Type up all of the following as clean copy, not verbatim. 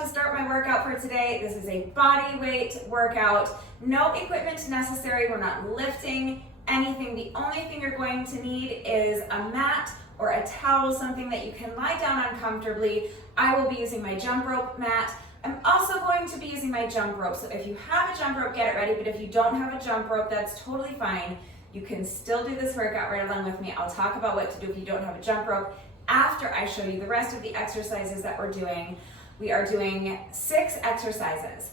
to start my workout for today. This is a body weight workout. No equipment necessary. We're not lifting anything. The only thing you're going to need is a mat or a towel, something that you can lie down on comfortably. I will be using my jump rope mat. I'm also going to be using my jump rope. So if you have a jump rope, get it ready. But if you don't have a jump rope, that's totally fine. You can still do this workout right along with me. I'll talk about what to do if you don't have a jump rope after I show you the rest of the exercises that we're doing. We are doing 6 exercises.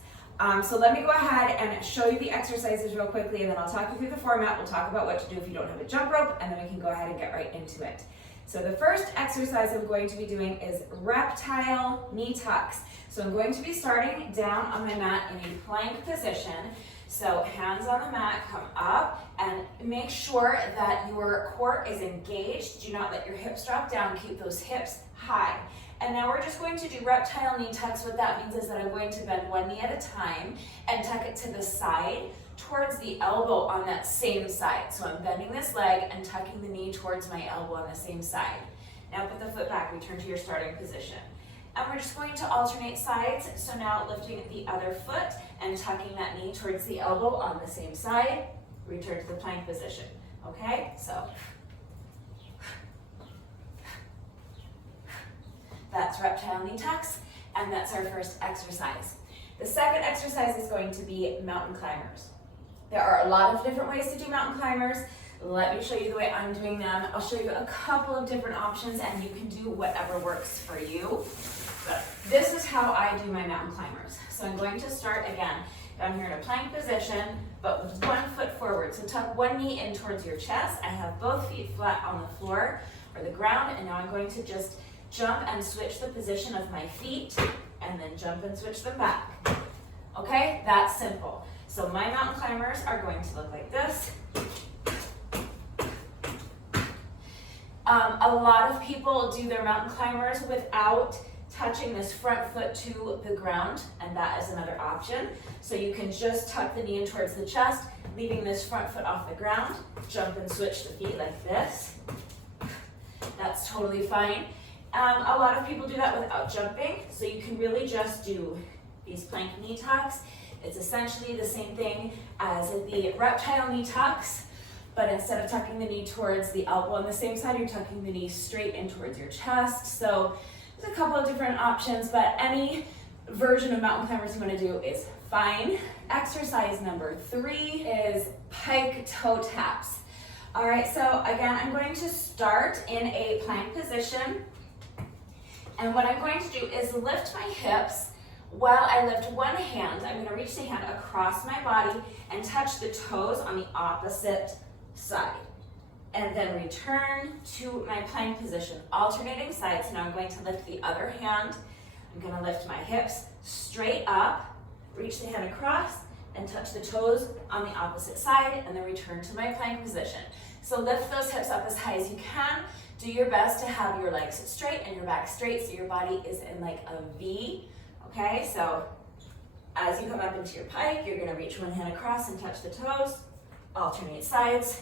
So let me go ahead and show you the exercises real quickly, and then I'll talk you through the format. We'll talk about what to do if you don't have a jump rope, and then we can go ahead and get right into it. So the first exercise I'm going to be doing is reptile knee tucks. So I'm going to be starting down on my mat in a plank position. So hands on the mat, come up, and make sure that your core is engaged. Do not let your hips drop down. Keep those hips high. And now we're just going to do reptile knee tucks. What that means is that I'm going to bend one knee at a time and tuck it to the side towards the elbow on that same side. So I'm bending this leg and tucking the knee towards my elbow on the same side. Now put the foot back, return to your starting position. And we're just going to alternate sides. So now lifting the other foot and tucking that knee towards the elbow on the same side, return to the plank position. Okay, so that's reptile knee tucks, and that's our first exercise. The second exercise is going to be mountain climbers. There are a lot of different ways to do mountain climbers. Let me show you the way I'm doing them. I'll show you a couple of different options, and you can do whatever works for you. But this is how I do my mountain climbers. So I'm going to start again down here in a plank position, but with one foot forward. So tuck one knee in towards your chest. I have both feet flat on the floor or the ground, and now I'm going to just jump and switch the position of my feet, and then jump and switch them back. Okay, that's simple. So my mountain climbers are going to look like this. A lot of people do their mountain climbers without touching this front foot to the ground, and that is another option. So you can just tuck the knee in towards the chest, leaving this front foot off the ground, jump and switch the feet like this. That's totally fine. A lot of people do that without jumping, so you can really just do these plank knee tucks. It's essentially the same thing as the reptile knee tucks, but instead of tucking the knee towards the elbow on the same side, you're tucking the knee straight in towards your chest. So there's a couple of different options, but any version of mountain climbers you want to do is fine. Exercise number 3 is pike toe taps. All right, so again, I'm going to start in a plank position. And what I'm going to do is lift my hips. While I lift one hand, I'm going to reach the hand across my body and touch the toes on the opposite side. And then return to my plank position, alternating sides. Now I'm going to lift the other hand. I'm going to lift my hips straight up, reach the hand across, and touch the toes on the opposite side, and then return to my plank position. So lift those hips up as high as you can. Do your best to have your legs straight and your back straight so your body is in like a V. Okay, so as you come up into your pike, you're going to reach one hand across and touch the toes, alternate sides.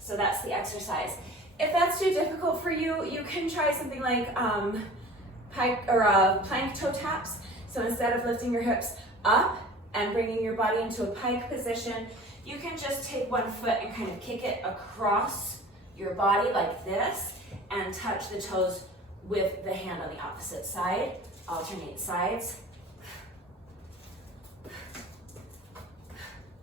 So that's the exercise. If that's too difficult for you, you can try something like pike or plank toe taps. So instead of lifting your hips up and bringing your body into a pike position, you can just take one foot and kind of kick it across your body like this and touch the toes with the hand on the opposite side. Alternate sides.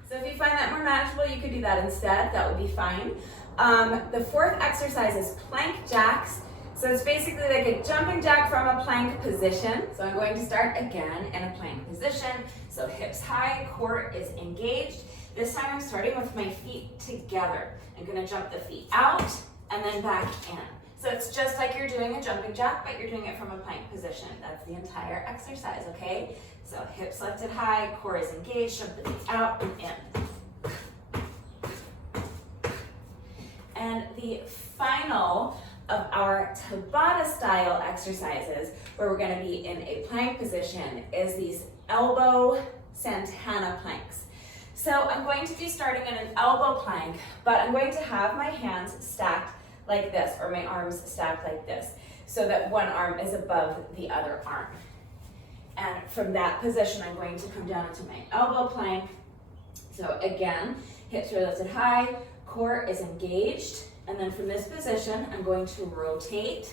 So if you find that more manageable, you could do that instead. That would be fine. The fourth exercise is plank jacks. So it's basically like a jumping jack from a plank position. So I'm going to start again in a plank position. So hips high, core is engaged. This time I'm starting with my feet together. I'm going to jump the feet out and then back in. So it's just like you're doing a jumping jack, but you're doing it from a plank position. That's the entire exercise, okay? So hips lifted high, core is engaged, jump the feet out and in. And the final of our Tabata style exercises, where we're going to be in a plank position, is these elbow Santana planks. So I'm going to be starting in an elbow plank, but I'm going to have my hands stacked like this, or my arms stacked like this. so that one arm is above the other arm. And from that position, I'm going to come down into my elbow plank. So again, hips are lifted high, core is engaged, and then from this position, I'm going to rotate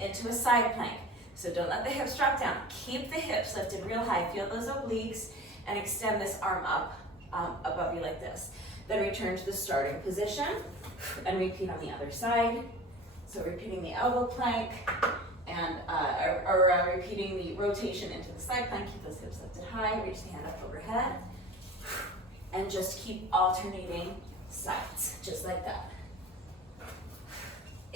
into a side plank. So don't let the hips drop down. Keep the hips lifted real high. Feel those obliques and extend this arm up above you like this. Then return to the starting position and repeat on the other side. So repeating the elbow plank and repeating the rotation into the side plank. Keep those hips lifted high. Reach the hand up overhead. And just keep alternating sides, just like that.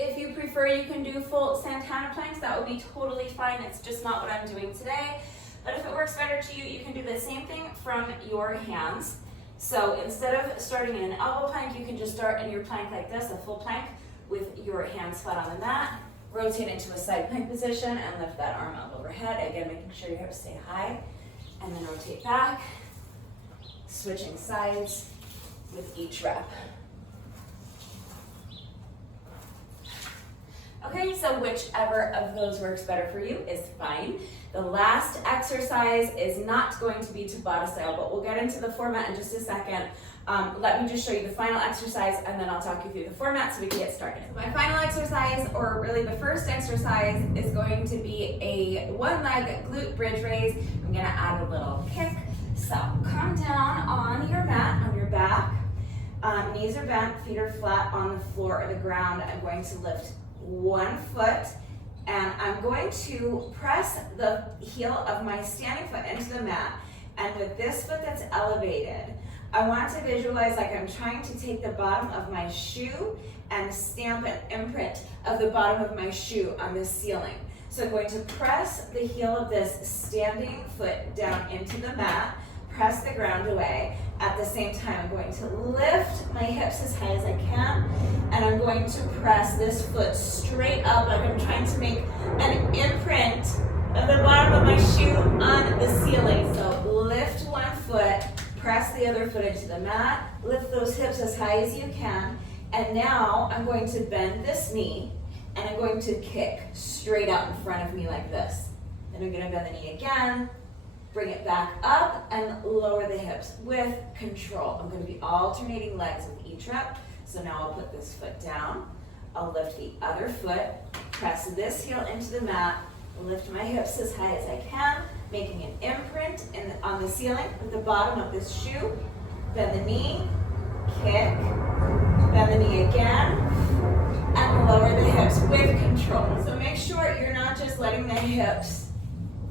If you prefer, you can do full Santana planks. That would be totally fine. It's just not what I'm doing today. But if it works better to you, you can do the same thing from your hands. So instead of starting in an elbow plank, you can just start in your plank like this, a full plank, with your hands flat on the mat. Rotate into a side plank position and lift that arm up overhead. Again, making sure your hips stay high. And then rotate back, switching sides with each rep. Okay, so whichever of those works better for you is fine. The last exercise is not going to be Tabata style, but we'll get into the format in just a second. Let me just show you the final exercise and then I'll talk you through the format so we can get started. My final exercise, or really the first exercise, is going to be a one leg glute bridge raise. I'm gonna add a little kick. So come down on your mat, on your back. Knees are bent, feet are flat on the floor or the ground. I'm going to lift one foot and I'm going to press the heel of my standing foot into the mat, and with this foot that's elevated, I want to visualize like I'm trying to take the bottom of my shoe and stamp an imprint of the bottom of my shoe on the ceiling. So I'm going to press the heel of this standing foot down into the mat, press the ground away. At the same time, I'm going to lift my hips as high as I can, and I'm going to press this foot straight up like I'm trying to make an imprint of the bottom of my shoe on the ceiling. So lift one foot, press the other foot into the mat, lift those hips as high as you can, and now I'm going to bend this knee, and I'm going to kick straight out in front of me like this. Then I'm going to bend the knee again, bring it back up and lower the hips with control. I'm going to be alternating legs with each rep. So now I'll put this foot down. I'll lift the other foot, press this heel into the mat, lift my hips as high as I can, making an imprint on the ceiling with the bottom of this shoe. Bend the knee, kick, bend the knee again, and lower the hips with control. So make sure you're not just letting the hips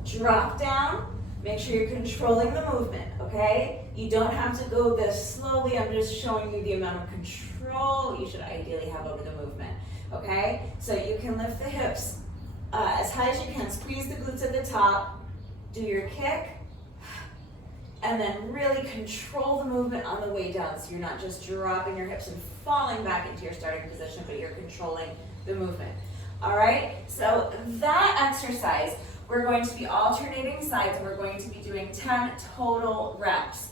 drop down. Make sure you're controlling the movement, okay? You don't have to go this slowly. I'm just showing you the amount of control you should ideally have over the movement, okay? So you can lift the hips as high as you can. Squeeze the glutes at the top. Do your kick. And then really control the movement on the way down. So you're not just dropping your hips and falling back into your starting position, but you're controlling the movement. All right? So that exercise, we're going to be alternating sides, and we're going to be doing 10 total reps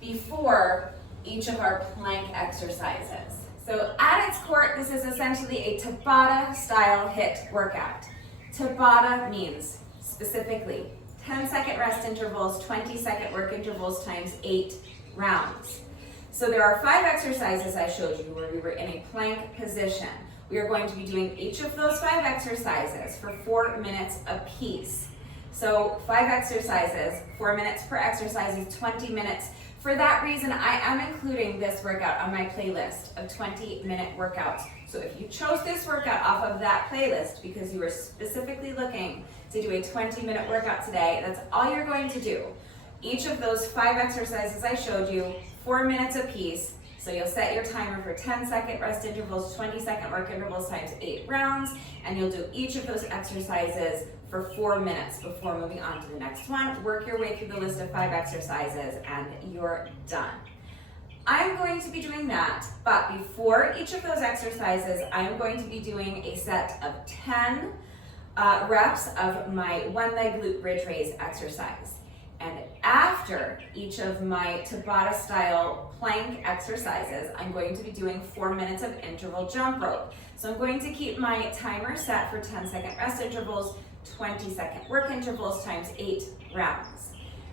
before each of our plank exercises. So at its core, this is essentially a Tabata style HIIT workout. Tabata means specifically 10-second rest intervals, 20-second work intervals times 8 rounds. So there are 5 exercises I showed you where we were in a plank position. We are going to be doing each of those 5 exercises for 4 minutes apiece. So 5 exercises, 4 minutes per exercise is 20 minutes. For that reason, I am including this workout on my playlist of 20-minute workouts. So if you chose this workout off of that playlist because you were specifically looking to do a 20-minute workout today, that's all you're going to do. Each of those 5 exercises I showed you, 4 minutes apiece. So you'll set your timer for 10-second rest intervals, 20-second work intervals times 8 rounds, and you'll do each of those exercises for 4 minutes before moving on to the next one. Work your way through the list of 5 exercises and you're done. I'm going to be doing that, but before each of those exercises, I'm going to be doing a set of 10 reps of my one leg glute bridge raise exercise. And after each of my Tabata style plank exercises, I'm going to be doing 4 minutes of interval jump rope. So I'm going to keep my timer set for 10-second rest intervals, 20-second work intervals times 8 rounds.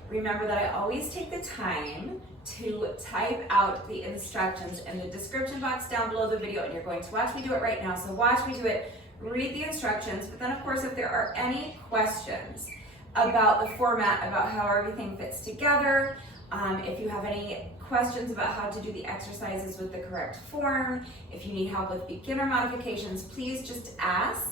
Remember that I always take the time to type out the instructions in the description box down below the video, and you're going to watch me do it right now. So watch me do it, read the instructions, but then of course if there are any questions about the format, about how everything fits together, if you have any questions about how to do the exercises with the correct form, if you need help with beginner modifications, please just ask.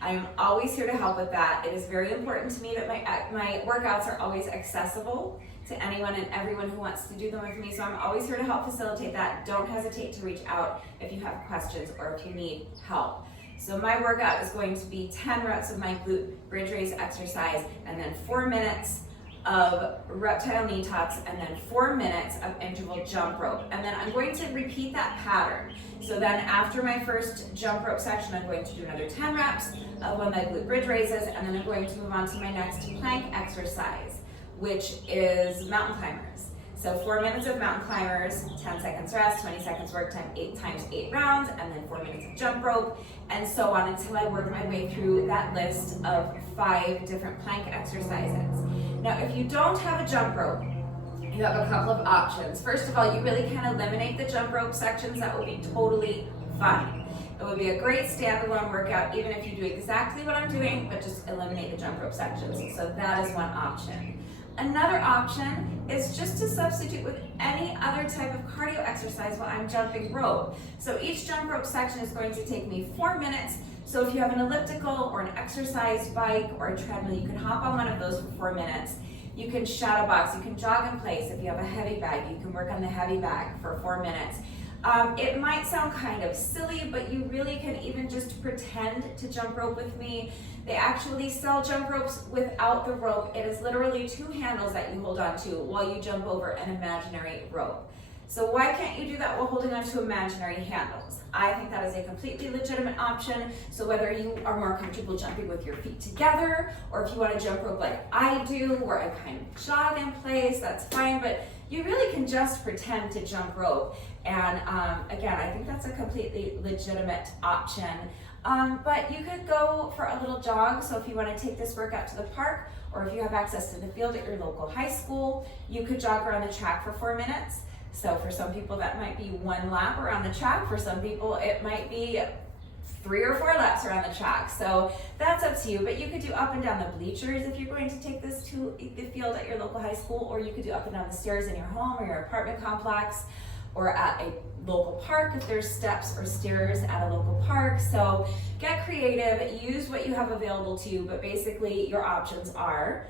I am always here to help with that. It is very important to me that my workouts are always accessible to anyone and everyone who wants to do them with me, so I'm always here to help facilitate that. Don't hesitate to reach out if you have questions or if you need help. So my workout is going to be 10 reps of my glute bridge raise exercise, and then 4 minutes of reptile knee tucks, and then 4 minutes of interval jump rope. And then I'm going to repeat that pattern. So then after my first jump rope section, I'm going to do another 10 reps of one of my glute bridge raises, and then I'm going to move on to my next plank exercise, which is mountain climbers. So 4 minutes of mountain climbers, 10 seconds rest, 20 seconds work time, 8 times 8 rounds, and then 4 minutes of jump rope, and so on until I work my way through that list of 5 different plank exercises. Now, if you don't have a jump rope, you have a couple of options. First of all, you really can eliminate the jump rope sections. That would be totally fine. It would be a great standalone workout, even if you do exactly what I'm doing, but just eliminate the jump rope sections. So that is one option. Another option is just to substitute with any other type of cardio exercise while I'm jumping rope. So each jump rope section is going to take me 4 minutes. So if you have an elliptical or an exercise bike or a treadmill, you can hop on one of those for 4 minutes. You can shadow box, you can jog in place. If you have a heavy bag, you can work on the heavy bag for 4 minutes. It might sound kind of silly, but you really can even just pretend to jump rope with me. They actually sell jump ropes without the rope. It is literally 2 handles that you hold on to while you jump over an imaginary rope. So why can't you do that while holding on to imaginary handles? I think that is a completely legitimate option. So whether you are more comfortable jumping with your feet together, or if you want to jump rope like I do, where I kind of jog in place, that's fine, but you really can just pretend to jump rope. And again, I think that's a completely legitimate option. But you could go for a little jog. So if you want to take this workout to the park, or if you have access to the field at your local high school, you could jog around the track for 4 minutes. So for some people that might be 1 lap around the track. For some people it might be 3 or 4 laps around the track. So that's up to you, but you could do up and down the bleachers if you're going to take this to the field at your local high school, or you could do up and down the stairs in your home or your apartment complex, or at a local park if there's steps or stairs at a local park. So get creative, use what you have available to you, but basically your options are,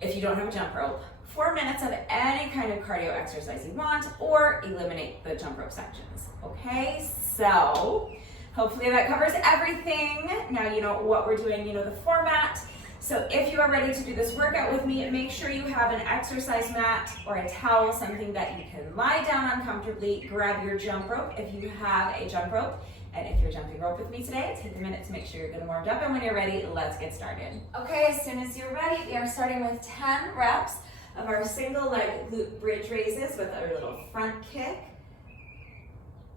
if you don't have a jump rope, 4 minutes of any kind of cardio exercise you want, or eliminate the jump rope sections. Okay, so hopefully that covers everything. Now you know what we're doing, you know the format. So if you are ready to do this workout with me, make sure you have an exercise mat or a towel, something that you can lie down on comfortably. Grab your jump rope if you have a jump rope. And if you're jumping rope with me today, take a minute to make sure you're getting warmed up. And when you're ready, let's get started. Okay, as soon as you're ready, we are starting with 10 reps of our single leg glute bridge raises with our little front kick.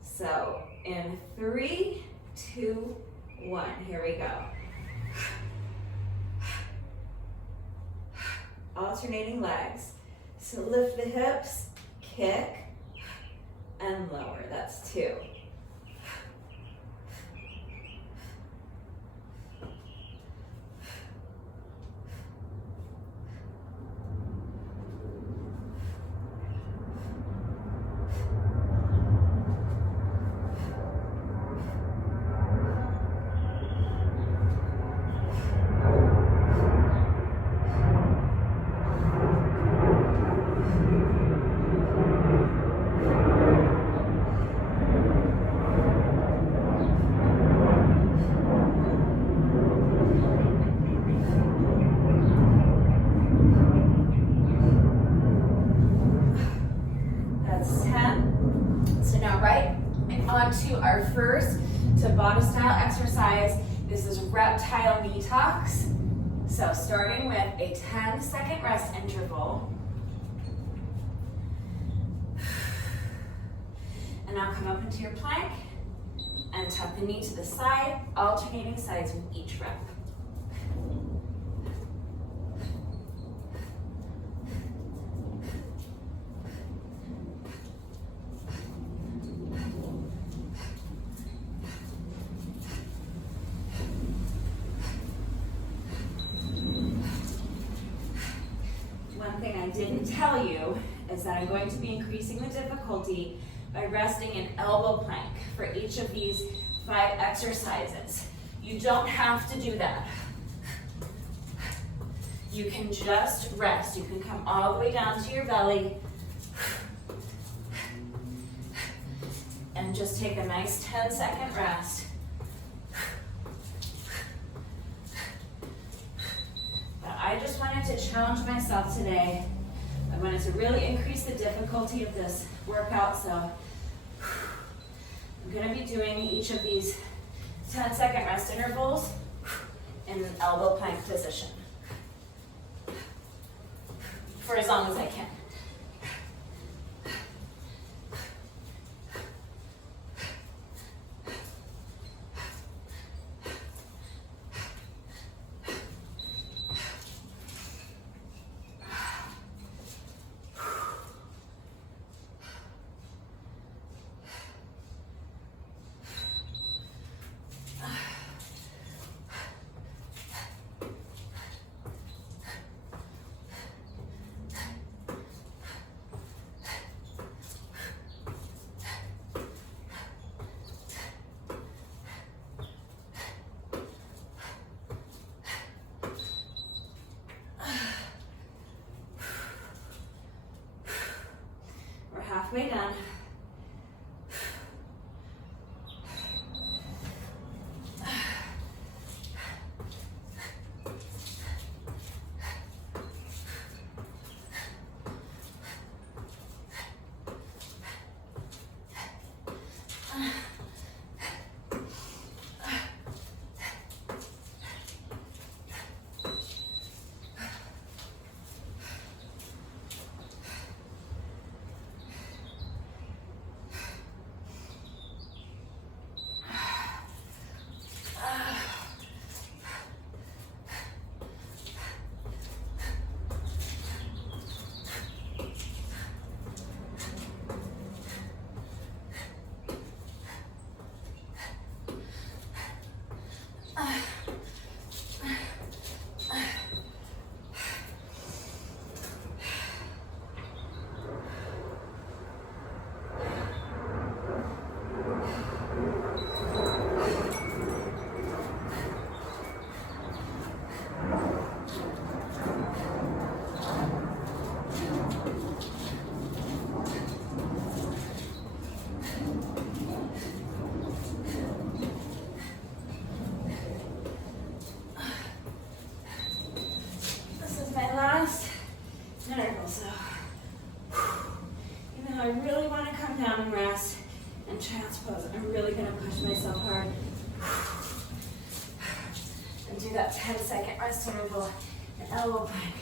So in 3, 2, 1, here we go. Alternating legs. So lift the hips, kick, and lower. That's 2. To our first Tabata style exercise. This is reptile knee tucks. So starting with a 10-second rest interval. And now come up into your plank. and tuck the knee to the side, alternating sides with each rep. One thing I didn't tell you is that I'm going to be increasing the difficulty by resting in elbow plank for each of these 5 exercises. You don't have to do that. You can just rest. You can come all the way down to your belly and just take a nice 10-second rest. But I just wanted to challenge myself today. I wanted to really increase the difficulty of this workout, so I'm going to be doing each of these 10-second rest intervals in an elbow plank position for as long as I can. Halfway done. I'm really going to push myself hard. And do that 10-second rest interval and elbow plank.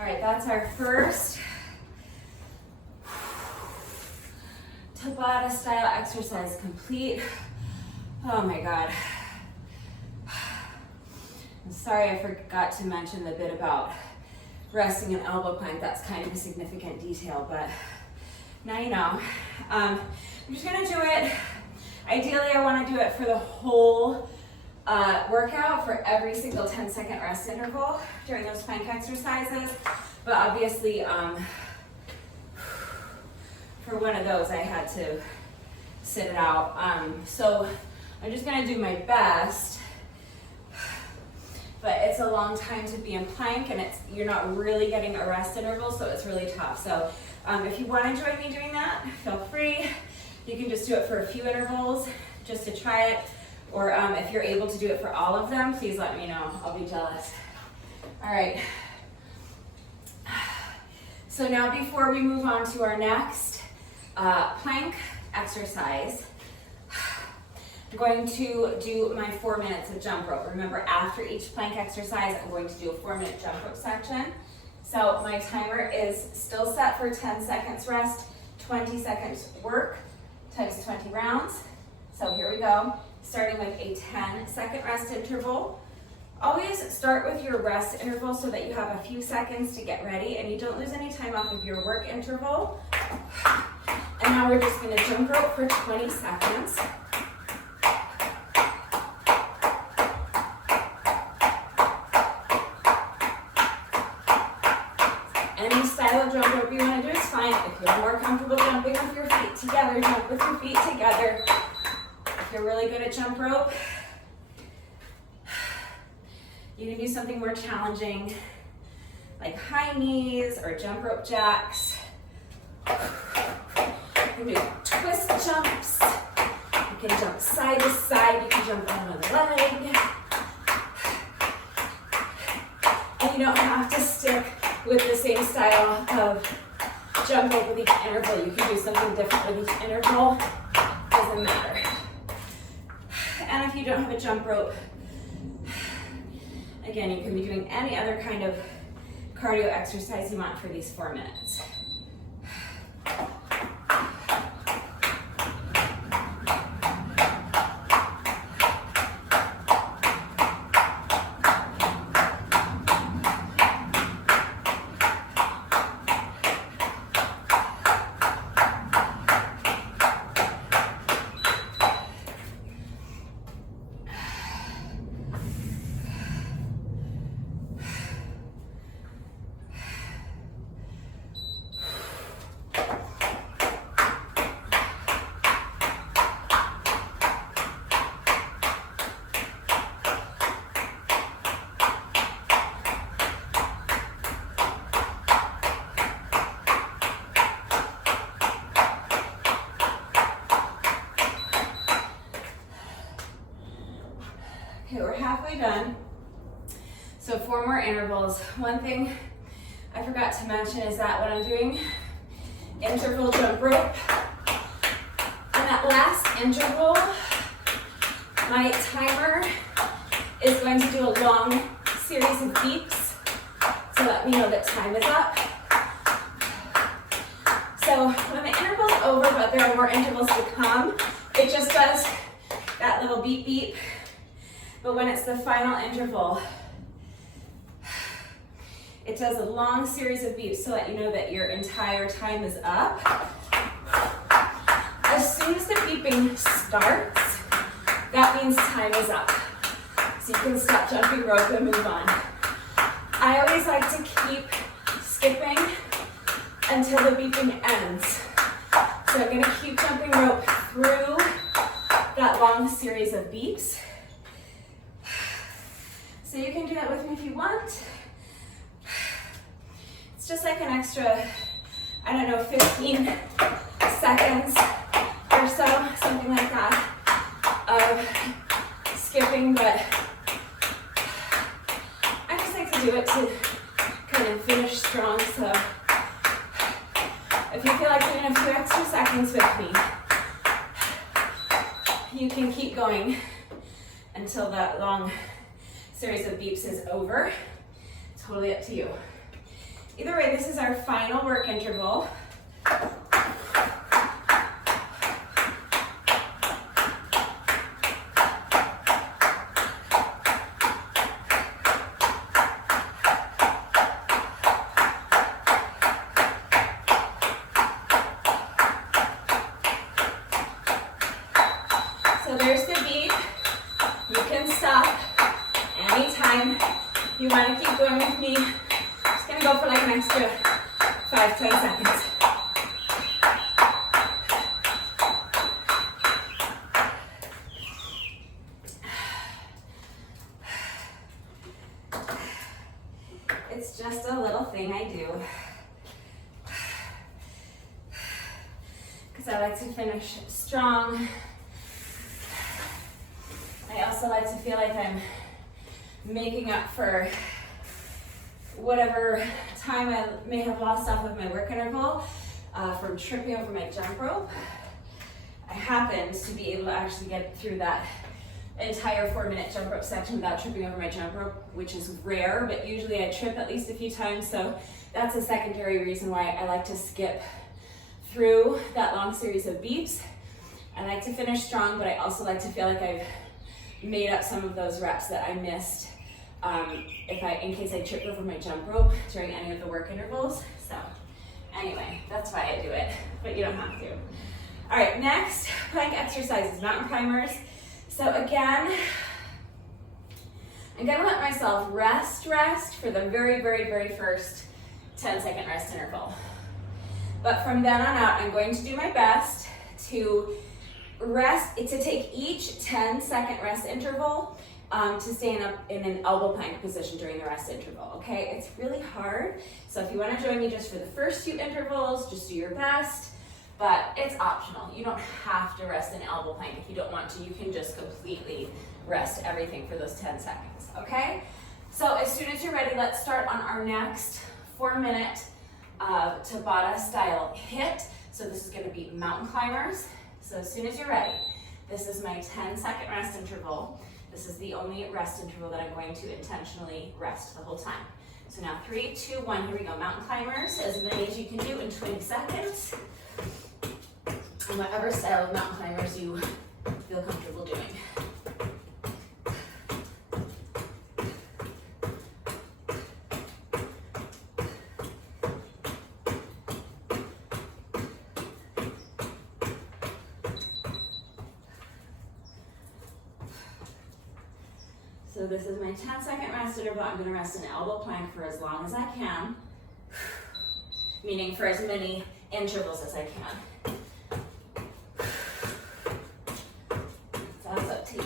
All right, that's our first Tabata style exercise complete. Oh my God. I'm sorry I forgot to mention the bit about resting in elbow plank. That's kind of a significant detail, but now you know. I'm just gonna do it. Ideally, I wanna do it for the whole workout, for every single 10-second rest interval during those plank exercises. But obviously, for one of those, I had to sit it out. So I'm just gonna do my best, but it's a long time to be in plank, and you're not really getting a rest interval, so it's really tough. So if you wanna join me doing that, feel free. You can just do it for a few intervals just to try it. Or if you're able to do it for all of them, please let me know. I'll be jealous. All right. So now before we move on to our next plank exercise, I'm going to do my 4 minutes of jump rope. Remember, after each plank exercise, I'm going to do a 4-minute jump rope section. So my timer is still set for 10 seconds rest, 20 seconds work, times 20 rounds. So here we go, starting with a 10-second rest interval. Always start with your rest interval so that you have a few seconds to get ready and you don't lose any time off of your work interval. And now we're just going to jump rope for 20 seconds. Any style of jump rope you want to do is fine. If you're more comfortable jumping with your feet together, jump with your feet together. If you're really good at jump rope, you can do something more challenging, like high knees or jump rope jacks. You can do twist jumps. You can jump side to side. You can jump on another leg. And you don't have to stick with the same style of jump rope with each interval. You can do something different with each interval. Doesn't matter. And if you don't have a jump rope, again, you can be doing any other kind of cardio exercise you want for these 4 minutes. Okay, we're halfway done. So 4 more intervals. One thing I forgot to mention is that when I'm doing interval jump rope, on that last interval, my timer is going to do a long series of beeps to let me know that time is up. So when the interval's over, but there are more intervals to come, it just does that little beep beep. But when it's the final interval, it does a long series of beeps to let you know that your entire time is up. As soon as the beeping starts, that means time is up. So you can stop jumping rope and move on. I always like to keep skipping until the beeping ends. So I'm gonna keep jumping rope through that long series of beeps. So you can do that with me if you want. It's just like an extra, I don't know, 15 seconds or so, something like that, of skipping, but I just like to do it to kind of finish strong. So if you feel like doing a few extra seconds with me, you can keep going until that long series of beeps is over. Totally up to you. Either way, this is our final work interval. So there's the beep. You can stop anytime you want to keep going with me. Just gonna go for like an extra 5-10 seconds. It's just a little thing I do because I like to finish strong also like to feel like I'm making up for whatever time I may have lost off of my work interval from tripping over my jump rope. I happened to be able to actually get through that entire 4-minute jump rope section without tripping over my jump rope, which is rare, but usually I trip at least a few times, so that's a secondary reason why I like to skip through that long series of beeps. I like to finish strong, but I also like to feel like I've made up some of those reps that I missed in case I tripped over my jump rope during any of the work intervals. So anyway, that's why I do it, but you don't have to. All right, next, plank exercises, mountain climbers. So again, I'm gonna let myself rest for the very first 10-second rest interval. But from then on out, I'm going to do my best to take each 10-second rest interval to stay in an elbow plank position during the rest interval, okay? It's really hard, so if you wanna join me just for the first few intervals, just do your best, but it's optional. You don't have to rest in elbow plank if you don't want to. You can just completely rest everything for those 10 seconds, okay? So as soon as you're ready, let's start on our next 4-minute Tabata style hit. So this is gonna be mountain climbers. So as soon as you're ready, this is my 10-second rest interval. This is the only rest interval that I'm going to intentionally rest the whole time. So now 3, 2, 1, here we go. Mountain climbers, as many as you can do in 20 seconds. And whatever style of mountain climbers you feel comfortable doing. So this is my 10-second rest interval. I'm going to rest in elbow plank for as long as I can, meaning for as many intervals as I can. So that's up to you.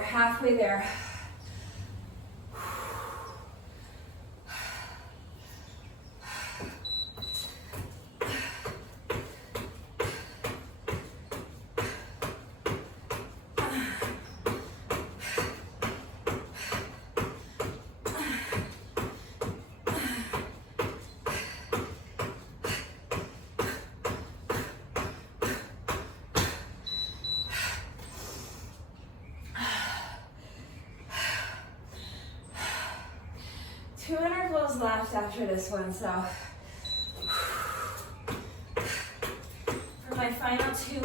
Halfway there. Two intervals left after this one, so for my final 2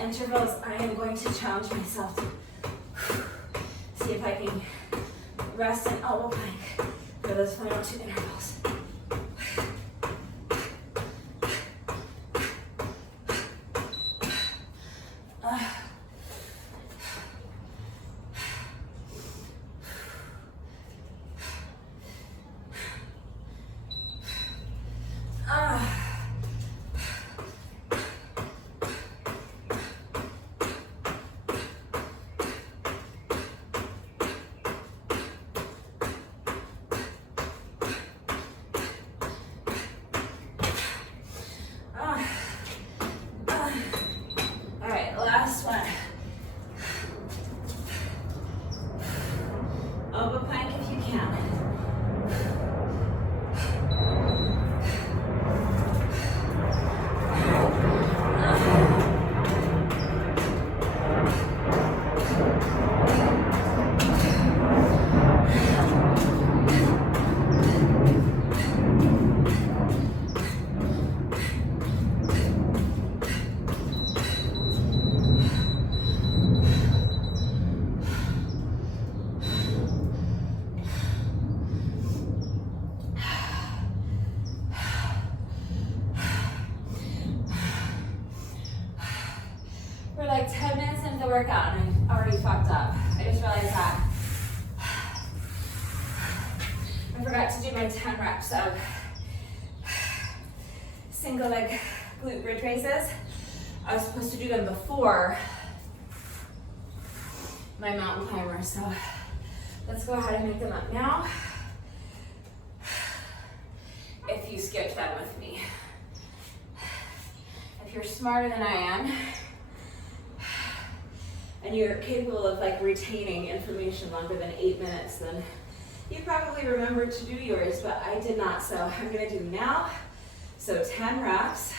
intervals, I am going to challenge myself to see if I can rest in elbow plank for those final 2 intervals. elbow plank if you can. We're like 10 minutes into the workout and I'm already fucked up. I just realized that. I forgot to do my 10 reps of single leg glute bridge raises. I was supposed to do them before my mountain climber, so let's go ahead and make them up now. If you skipped them with me. If you're smarter than I am, and you're capable of like retaining information longer than 8 minutes, then you probably remembered to do yours, but I did not, so I'm gonna do now. So 10 reps.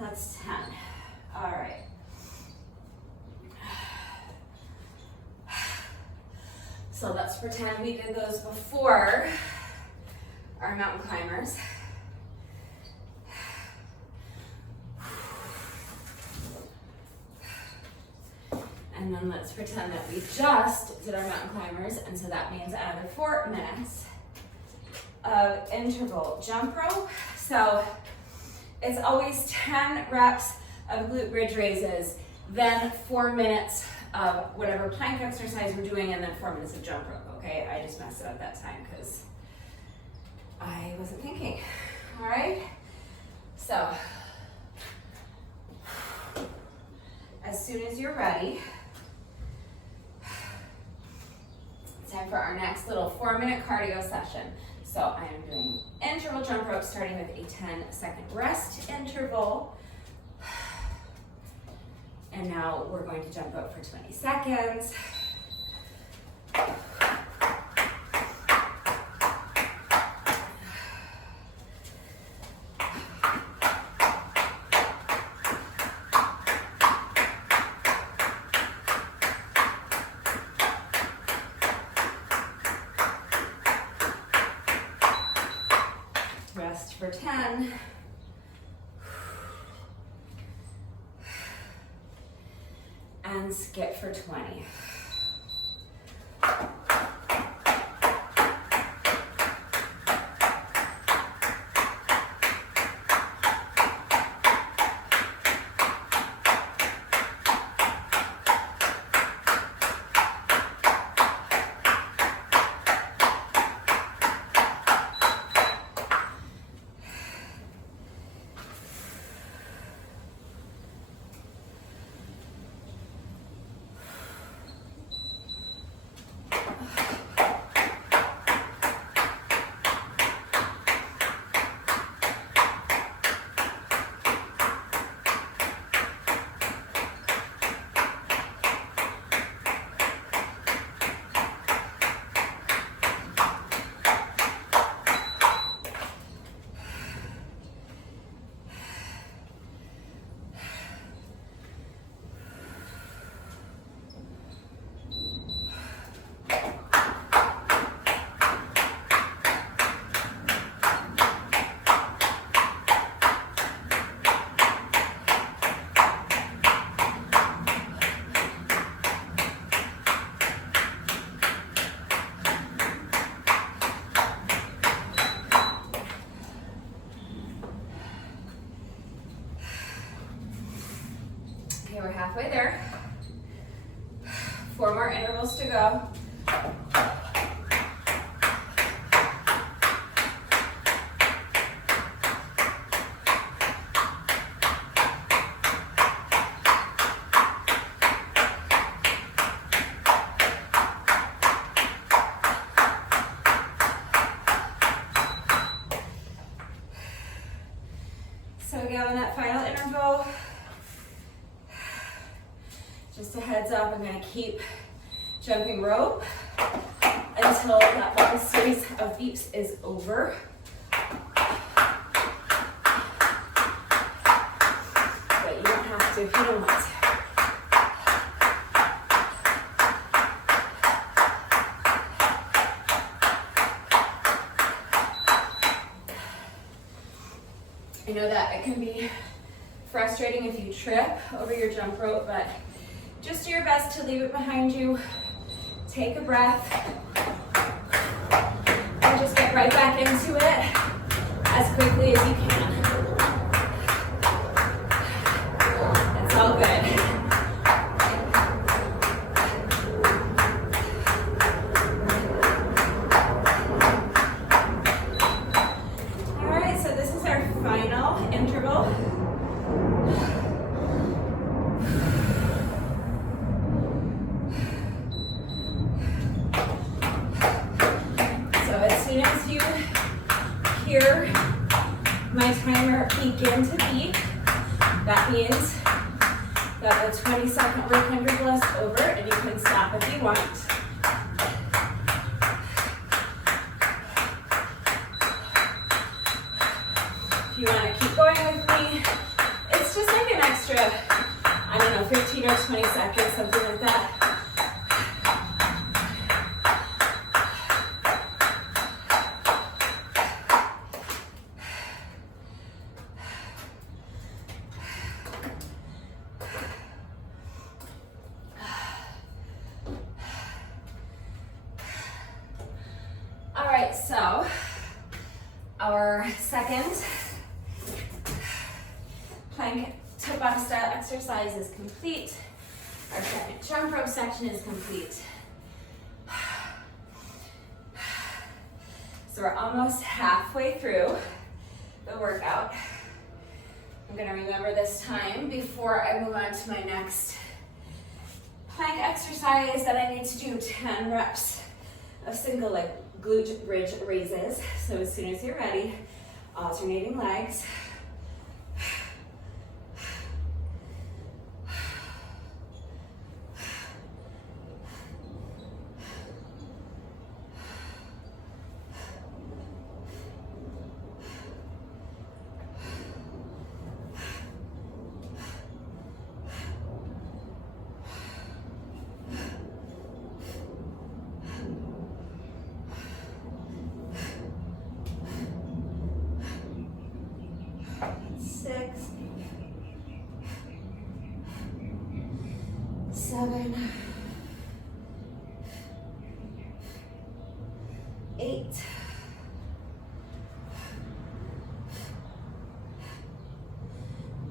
That's 10. All right. So let's pretend we did those before our mountain climbers. And then let's pretend that we just did our mountain climbers, and so that means another 4 minutes of interval jump rope. So it's always 10 reps of glute bridge raises, then 4 minutes of whatever plank exercise we're doing, and then 4 minutes of jump rope, okay? I just messed it up that time because I wasn't thinking, all right? So, as soon as you're ready, it's time for our next little 4-minute cardio session. So I am doing interval jump rope starting with a 10-second rest interval. And now we're going to jump rope for 20 seconds. Rest for 10. And skip for 20. 4 more intervals to go. So again, on that final interval, just a heads up, I'm going to keep jumping rope until that long series of beeps is over. But you don't have to if you don't want to. I know that it can be frustrating if you trip over your jump rope, but just do your best to leave it behind you. Take a breath and just get right back into it as quickly as you can. It's all good. My timer begin to beep. That means that the 20-second work 100 left over, and you can stop if you want. If you want to keep going with me, it's just like an extra, I don't know, 15 or 20 seconds, something like that. So, our second plank Tabata style exercise is complete. Our second jump rope section is complete. So we're almost halfway through the workout. I'm gonna remember this time before I move on to my next plank exercise that I need to do 10 reps of single leg glute bridge raises. So as soon as you're ready, alternating legs. Seven, 8,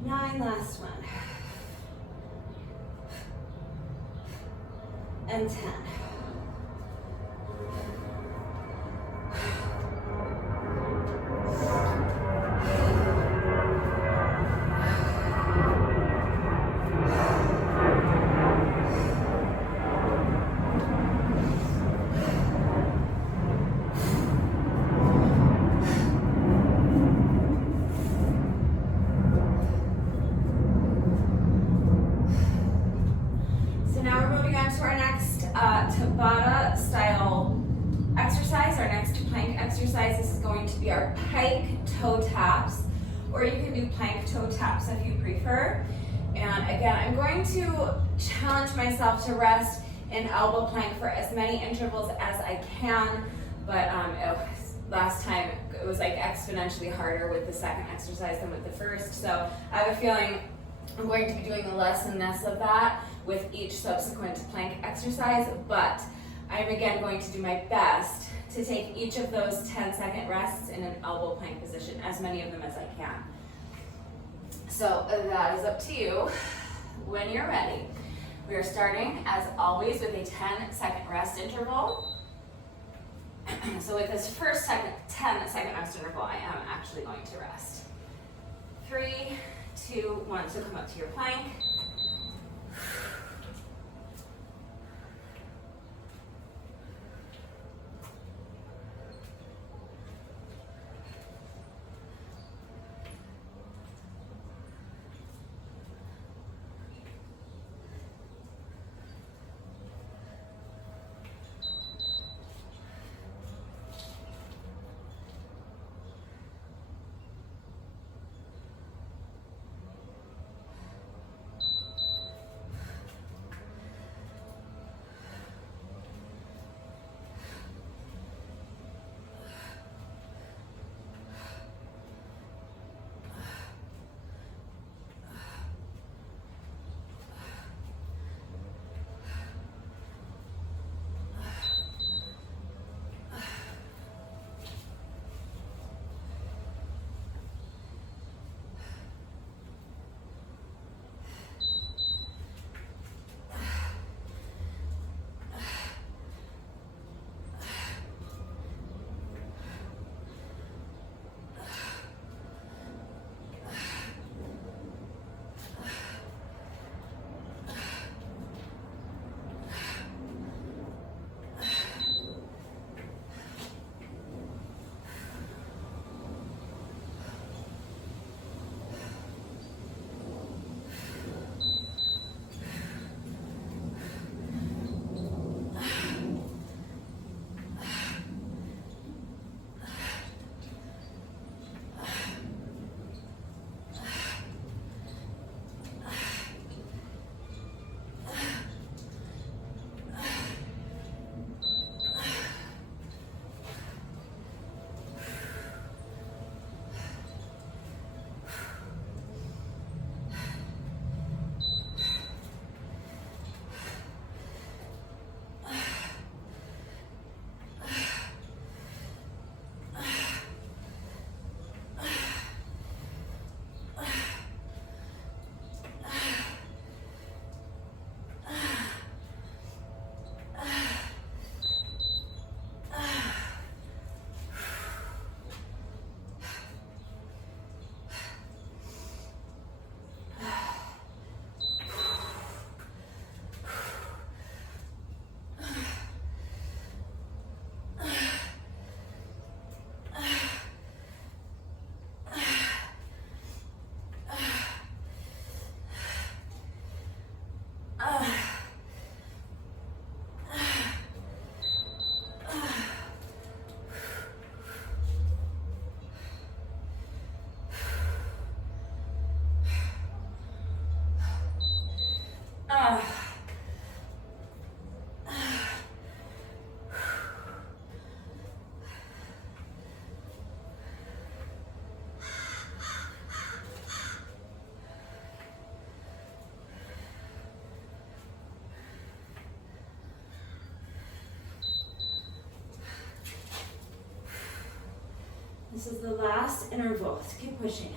9, last one, and 10. Tabata style exercise. Our next plank exercise, this is going to be our pike toe taps, or you can do plank toe taps if you prefer. And again, I'm going to challenge myself to rest in elbow plank for as many intervals as I can, but last time it was like exponentially harder with the second exercise than with the first, so I have a feeling I'm going to be doing less and less of that with each subsequent plank exercise, but I'm again going to do my best to take each of those 10-second rests in an elbow plank position, as many of them as I can. So that is up to you when you're ready. We are starting, as always, with a 10-second rest interval. So with this first 10-second rest interval, I am actually going to rest. 3, 2, 1. So come up to your plank. This is the last interval. Let's keep pushing.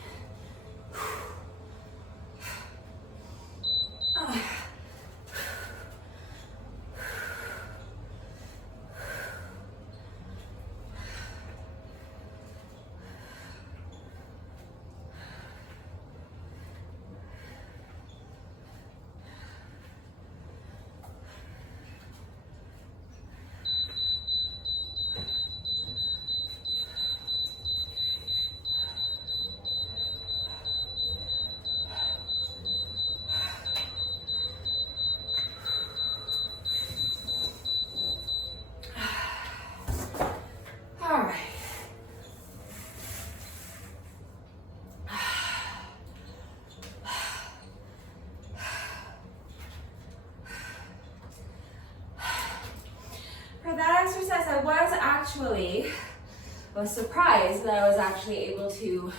I was surprised that I was actually able to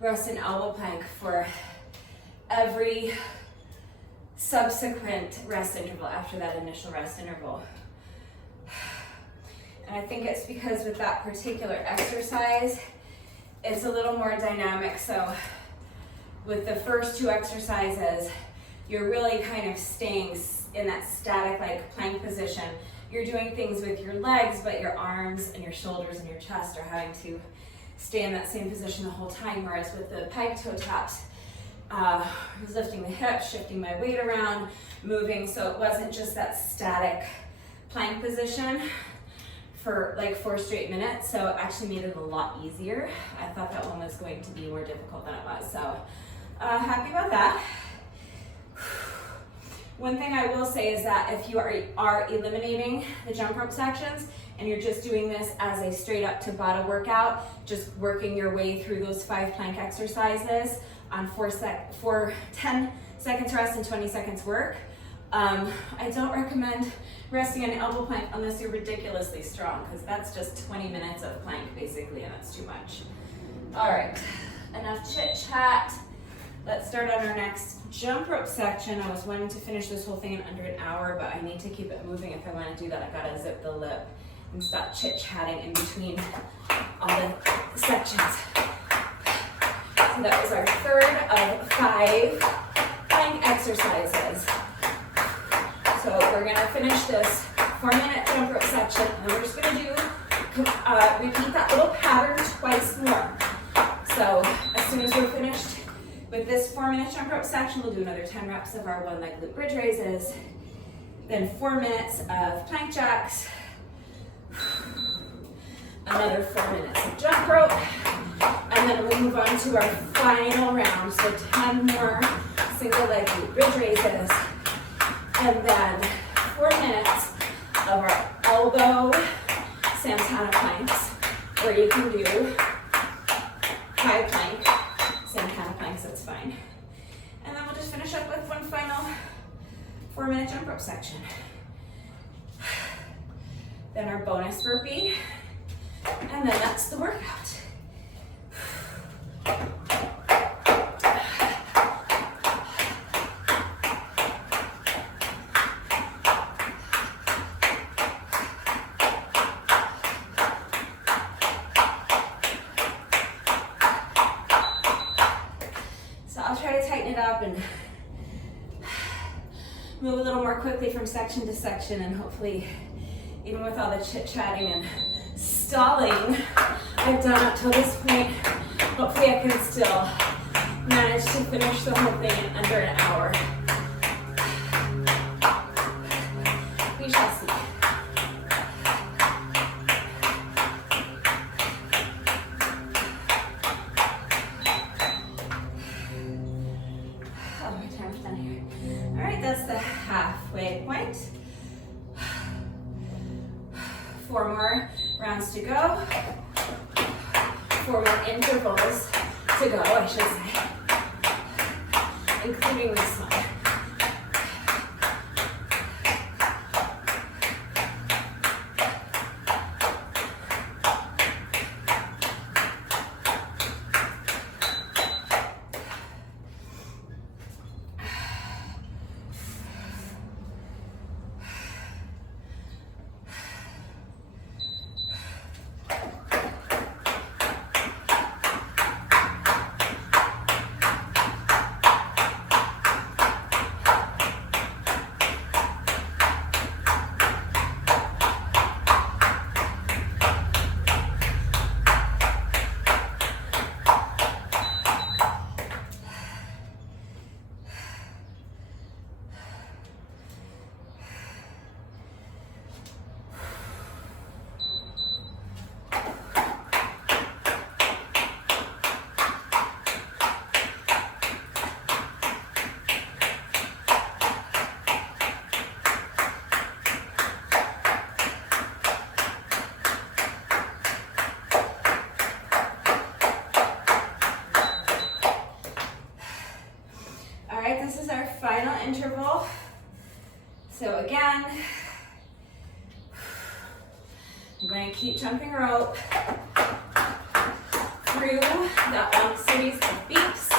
rest in elbow plank for every subsequent rest interval after that initial rest interval. And I think it's because with that particular exercise, it's a little more dynamic. So with the first two exercises, you're really kind of staying in that static like plank position. You're doing things with your legs, but your arms and your shoulders and your chest are having to stay in that same position the whole time, whereas with the pike toe taps, I was lifting the hips, shifting my weight around, moving, so it wasn't just that static plank position for like 4 straight minutes, so it actually made it a lot easier. I thought that one was going to be more difficult than it was, so happy about that. One thing I will say is that if you are eliminating the jump rope sections and you're just doing this as a straight up Tabata workout, just working your way through those 5 plank exercises on 10 seconds rest and 20 seconds work, I don't recommend resting on elbow plank unless you're ridiculously strong, because that's just 20 minutes of plank basically, and that's too much. All right, enough chit chat. Let's start on our next jump rope section. I was wanting to finish this whole thing in under an hour, but I need to keep it moving. If I want to do that, I gotta zip the lip and stop chit-chatting in between all the sections. So that was our third of 5 plank exercises. So we're gonna finish this 4-minute jump rope section, and we're just gonna repeat that little pattern twice more. So as soon as we're finished with this 4-minute jump rope section, we'll do another 10 reps of our 1 leg glute bridge raises, then 4 minutes of plank jacks, another 4 minutes of jump rope, and then we'll move on to our final round. So 10 more single leg glute bridge raises, and then 4 minutes of our elbow Santana planks, where you can do high plank Santana planks, that's fine. And then we'll just finish up with one final 4-minute jump rope section. Then our bonus burpee, and then that's the workout. And move a little more quickly from section to section, and hopefully, even with all the chit-chatting and stalling I've done up till this point, hopefully I can still manage to finish the whole thing in under an hour. We shall see. That's the halfway point. 4 more rounds to go. 4 more intervals to go, I should say, including this one. Final interval. So again, I'm going to keep jumping rope through that long series of beeps.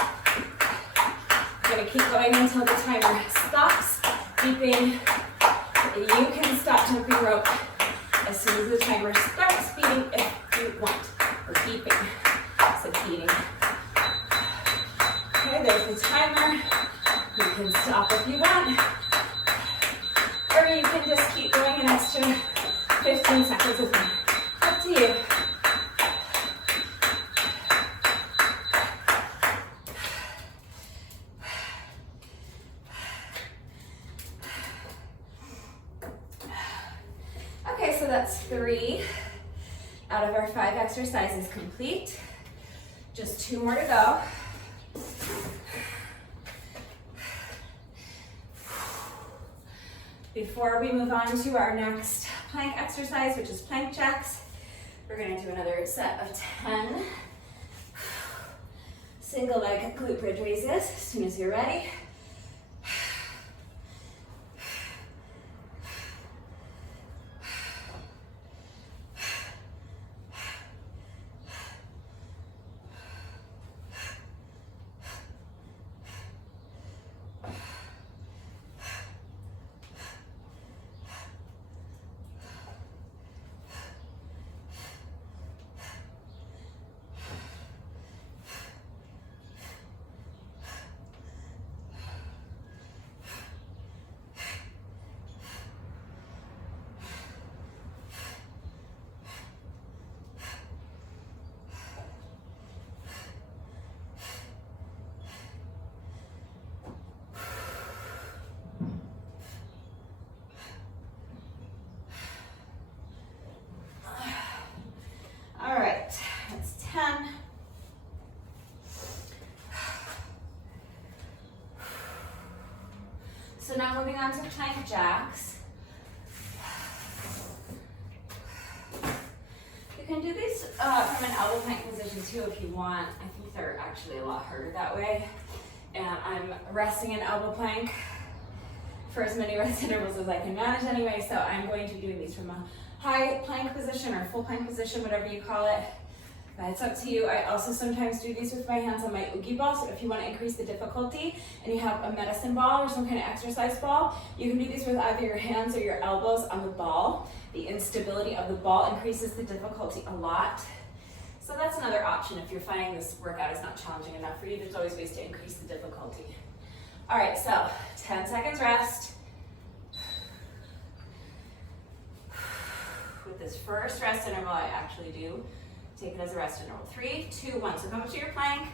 I'm going to keep going until the timer stops beeping. You can stop jumping rope as soon as the timer starts beeping if you want, or beeping, so beating. Okay, there's the timer. You can stop if you want. Or you can just keep going an extra 15 seconds with me. Up to you. Okay, so that's 3 out of our 5 exercises complete. Just 2 more to go. Before we move on to our next plank exercise, which is plank jacks, we're gonna do another set of 10 single leg glute bridge raises as soon as you're ready. All right, that's 10. So now moving on to plank jacks. You can do these from an elbow plank position too if you want. I think they're actually a lot harder that way. And I'm resting in elbow plank for as many rest intervals as I can manage anyway, so I'm going to be doing these from a high plank position or full plank position, whatever you call it. But it's up to you. I also sometimes do these with my hands on my oogie ball, so if you want to increase the difficulty and you have a medicine ball or some kind of exercise ball, you can do these with either your hands or your elbows on the ball. The instability of the ball increases the difficulty a lot. So that's another option if you're finding this workout is not challenging enough for you. There's always ways to increase the difficulty. All right, so 10 seconds rest. With this first rest interval, I actually do take it as a rest interval. 3, 2, 1. So come up to your plank.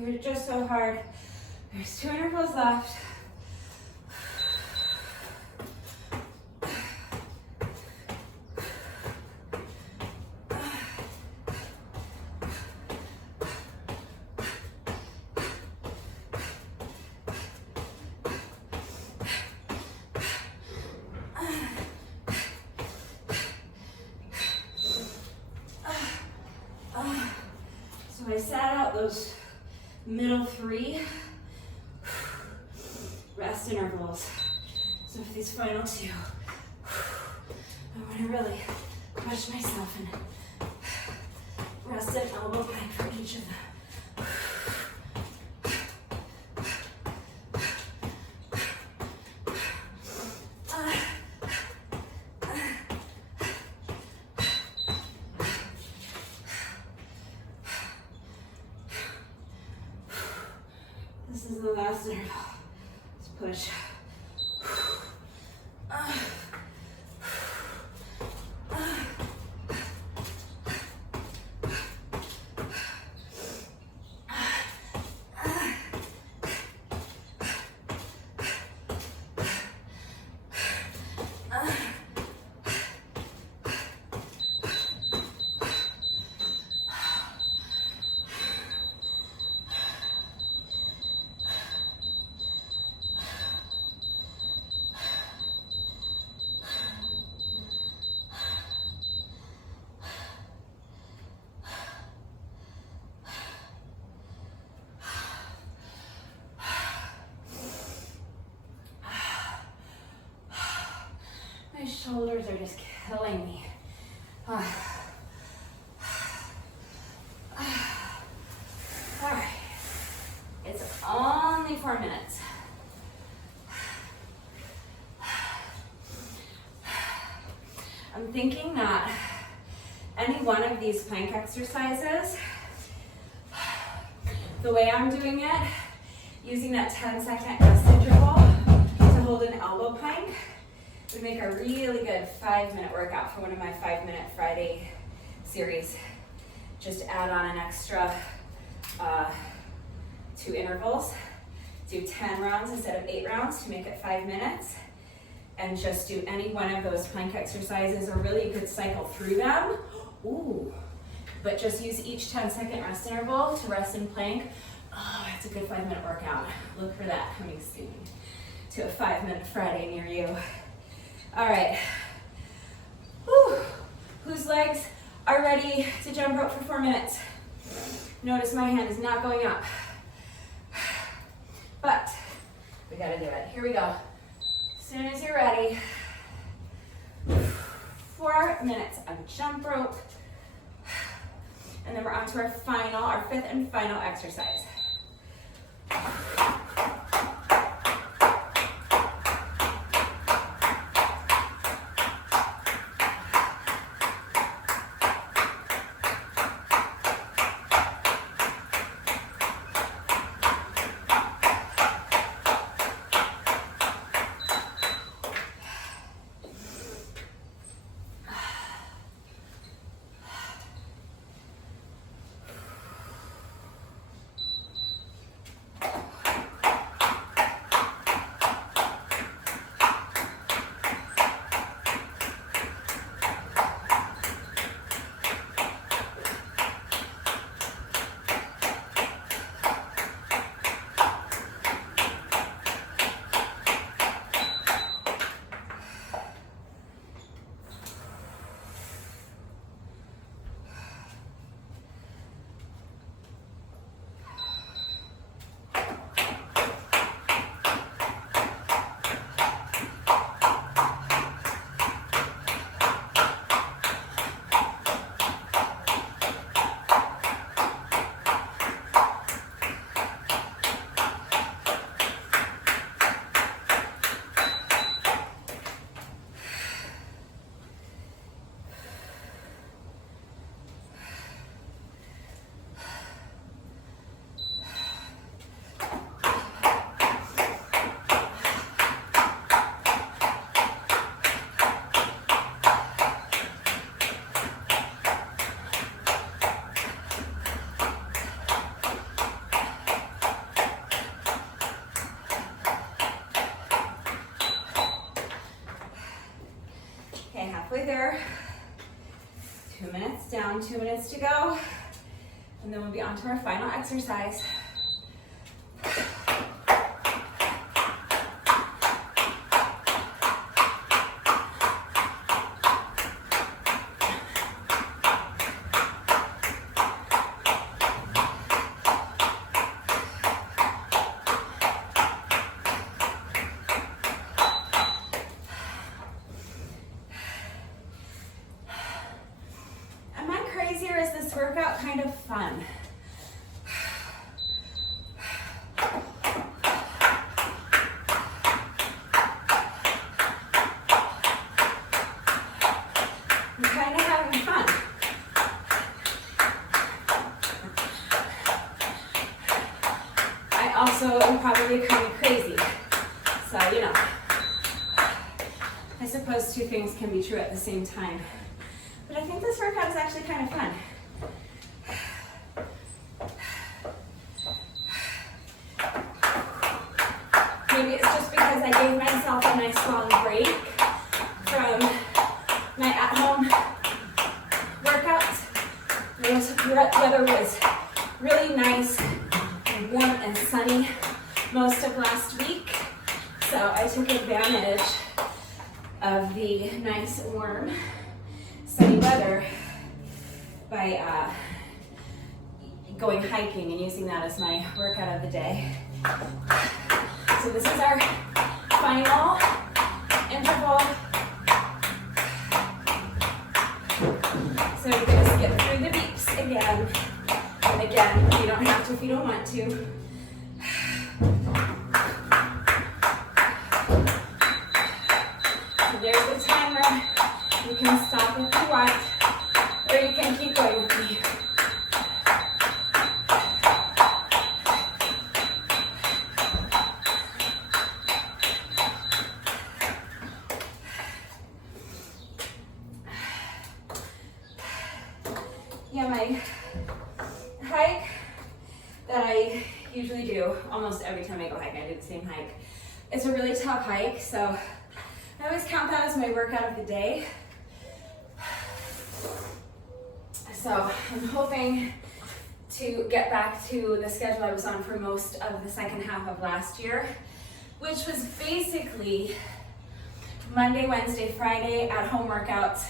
You're just so hard. There's 2 intervals left. So I sat out those middle 3 rest intervals. So for these final 2, I want to really push myself and rest an elbow plank for each of them. This is the last interval. Let's push. My shoulders are just killing me. All right, it's only 4 minutes. I'm thinking that any one of these plank exercises, the way I'm doing it, using that 10-second rest interval to hold an elbow plank, would make a really good 5-minute workout for one of my 5-minute Friday series. Just add on an extra 2 intervals. Do 10 rounds instead of 8 rounds to make it 5 minutes. And just do any one of those plank exercises, or really you could cycle through them. Ooh. But just use each 10-second rest interval to rest in plank. Oh, it's a good 5-minute workout. Look for that coming soon to a 5-minute Friday near you. All right. Whew. Whose legs are ready to jump rope for 4 minutes? Notice my hand is not going up. But we gotta do it. Here we go. As soon as you're ready. 4 minutes of jump rope. And then we're on to our 5th and final exercise. halfway there. 2 minutes down, 2 minutes to go. And then we'll be on to our final exercise. Am I crazy or is this workout kind of fun? I'm kind of having fun. I also am probably kind of crazy. So, you know, I suppose two things can be true at the same time. But I think this workout is actually kind of fun. Maybe it's just because I gave myself a nice long break from my at-home workouts. The weather was really nice and warm and sunny most of last week. So I took advantage of the nice warm sunny weather by going hiking and using that as my workout of the day. So this is our final interval. So we're going to skip through the beeps again. And again, you don't have to if you don't want to. So there's the timer. You can stop if you want, or you can keep going with me. Yeah, my hike that I usually do almost every time I go hike, I do the same hike. It's a really tough hike, so I always count that as my workout of the day. So I'm hoping to get back to the schedule I was on for most of the second half of last year, which was basically Monday, Wednesday, Friday at-home workouts,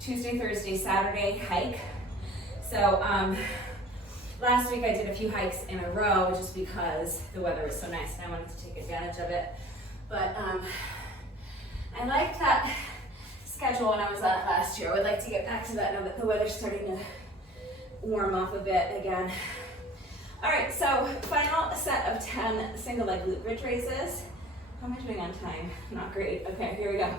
Tuesday, Thursday, Saturday hike. So last week I did a few hikes in a row just because the weather was so nice and I wanted to take advantage of it. But I liked that schedule when I was on it last year. I would like to get back to that now that the weather's starting to warm up a bit again. All right, so final set of 10 single leg glute bridge raises. How am I doing on time? Not great. Okay, here we go.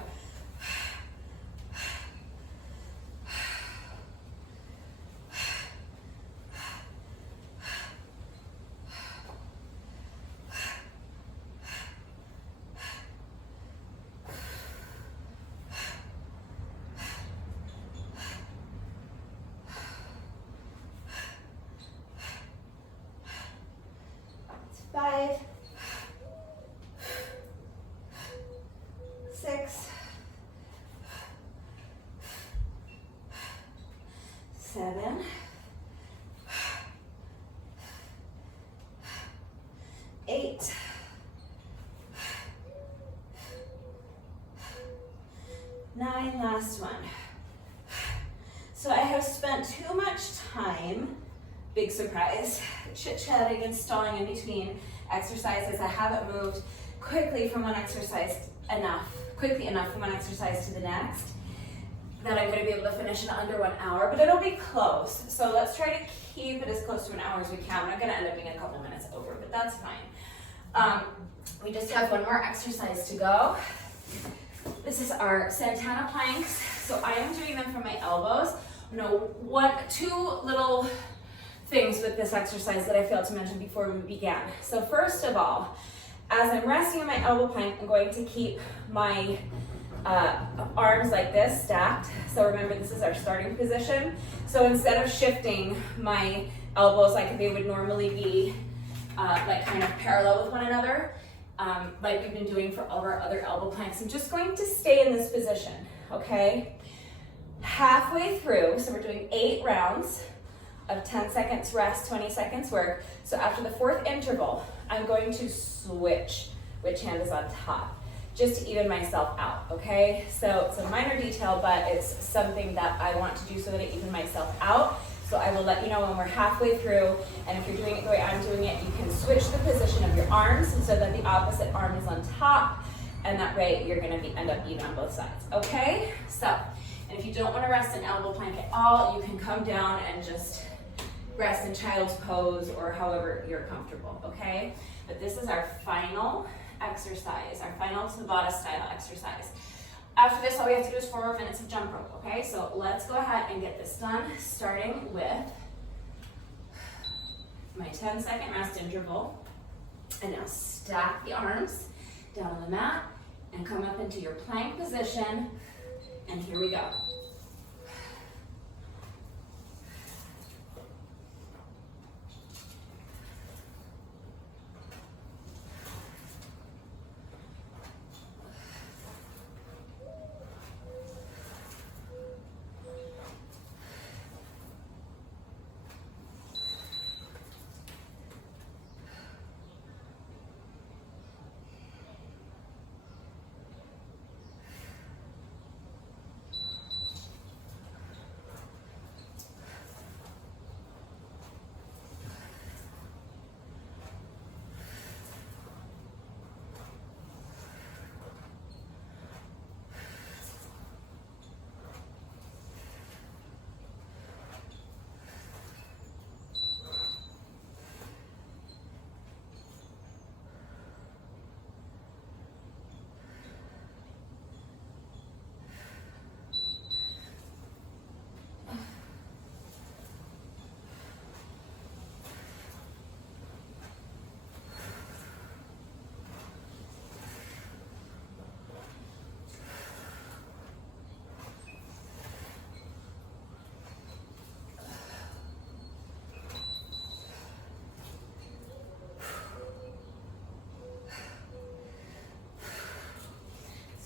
Five, 6, 7, 8, 9, last one. So I have spent too much time, big surprise, chit-chatting and stalling in between exercises. I haven't moved quickly enough from one exercise to the next that I'm going to be able to finish in under 1 hour, but it'll be close. So let's try to keep it as close to an hour as we can. We're not going to end up being a couple minutes over, but that's fine. We just have one more exercise to go. This is our Santana planks. So I am doing them from my elbows. Two little things with this exercise that I failed to mention before we began. So first of all, as I'm resting in my elbow plank, I'm going to keep my arms like this, stacked. So remember, this is our starting position. So instead of shifting my elbows like they would normally be like kind of parallel with one another, like we've been doing for all of our other elbow planks, I'm just going to stay in this position, okay? Halfway through, so we're doing 8 rounds of 10 seconds rest, 20 seconds work. So after the 4th interval, I'm going to switch which hand is on top, just to even myself out, okay? So it's a minor detail, but it's something that I want to do so that I even myself out. So I will let you know when we're halfway through, and if you're doing it the way I'm doing it, you can switch the position of your arms so that the opposite arm is on top, and that way you're gonna end up even on both sides, okay? So, and if you don't wanna rest in elbow plank at all, you can come down and just rest in child's pose or however you're comfortable, okay? But this is our final exercise, our final Tabata style exercise. After this, all we have to do is 4 more minutes of jump rope, okay? So let's go ahead and get this done, starting with my 10-second rest interval. And now stack the arms down on the mat and come up into your plank position. And here we go.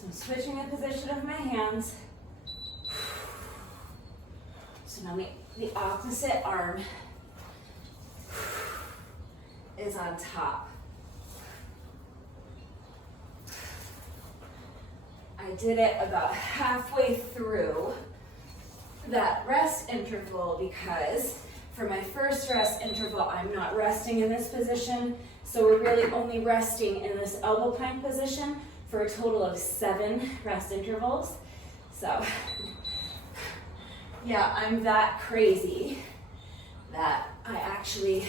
I'm switching the position of my hands. So now the opposite arm is on top. I did it about halfway through that rest interval because for my first rest interval, I'm not resting in this position. So we're really only resting in this elbow plank position for a total of 7 rest intervals. So, yeah, I'm that crazy that I actually